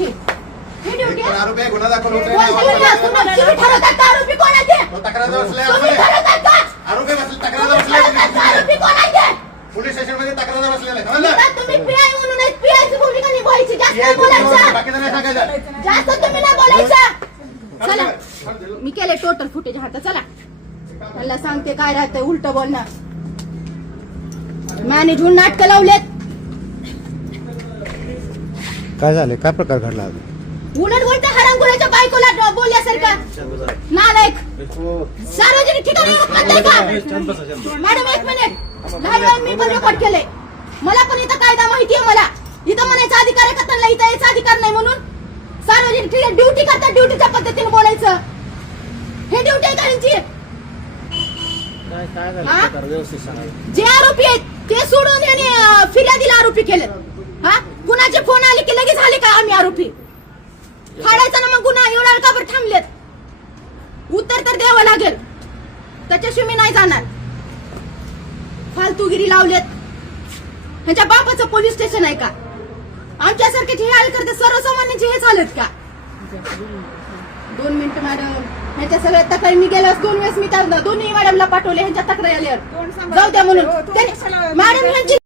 तुमची ही ड्युटी आहे? आरोपी आहे, गुन्हा दाखल होतोय. कोणती गुन्हा? तुम्ही तुम्ही ठरवतात का आरोपी कोणाचे? तो तक्रार बसलाय तुम्ही आरोपी. ठरवतात का? आरोपी बसले तक्रार तुम्ही ठरवतात का आरोपी बसलाय कोणाचे? पोलीस स्टेशनमध्ये तक्रार बसलेला आहे समजलं? आता तुम्ही पीआय म्हणून एक पीआयची भूमिका निभावायची. जास्त ये नाही बोलायचं. बाकीचं नाही सांगायचं. जास्त तुम्ही नाही बोलायचं. चला. मी केले टोटल फुटेज हात चला. मला सांगते काय राहतंय उलट बोलणं. मॅनेज होऊन नाटकं लावलेत. काय झालं काय प्रकार घडला आज? उलट बोलते हरामखोराच्या बायकोला बोलल्यासारखं. नालायक. सार्वजनिक ठिकाणी का? मॅडम एक मिनिट. लहान मी पण रेकॉर्ड केलंय. मला पण इथं कायदा माहिती आहे मला. इथं म्हणायचा अधिकार आहे का त्यांना? इथं यायचा अधिकार नाही म्हणून. सार्वजनिक ठिकाणी ड्युटी करतात ड्युटीच्या पद्धतीने बोलायचं. हे ड्युटी आहे का यांची? हा? जे आरोपी आहेत ते सोडून फिर्यादीला आरोपी केले हा? फोन आले की आले आम्ही आरोपी? फाडायचा ना मग गुन्हा एवढा का बरं थांबलेत? उत्तर तर द्यावं लागेल. त्याच्याशिवाय मी नाही जाणार. फालतूगिरी लावलेत. ह्याच्या बापाचं पोलीस स्टेशन आहे का? आमच्यासारखे हे हाल करते सर्वसामान्यांचे हेच हालत का? दोन मिनिट मॅडम. ह्याच्या सगळ्या तक्रारी मी गेल्यास दोन वेळेस मी त्या दोन्ही मॅडमला पाठवले ह्यांच्या तक्रारी आल्यावर. जाऊ द्या म्हणून. त्याने- मॅडम ह्यांची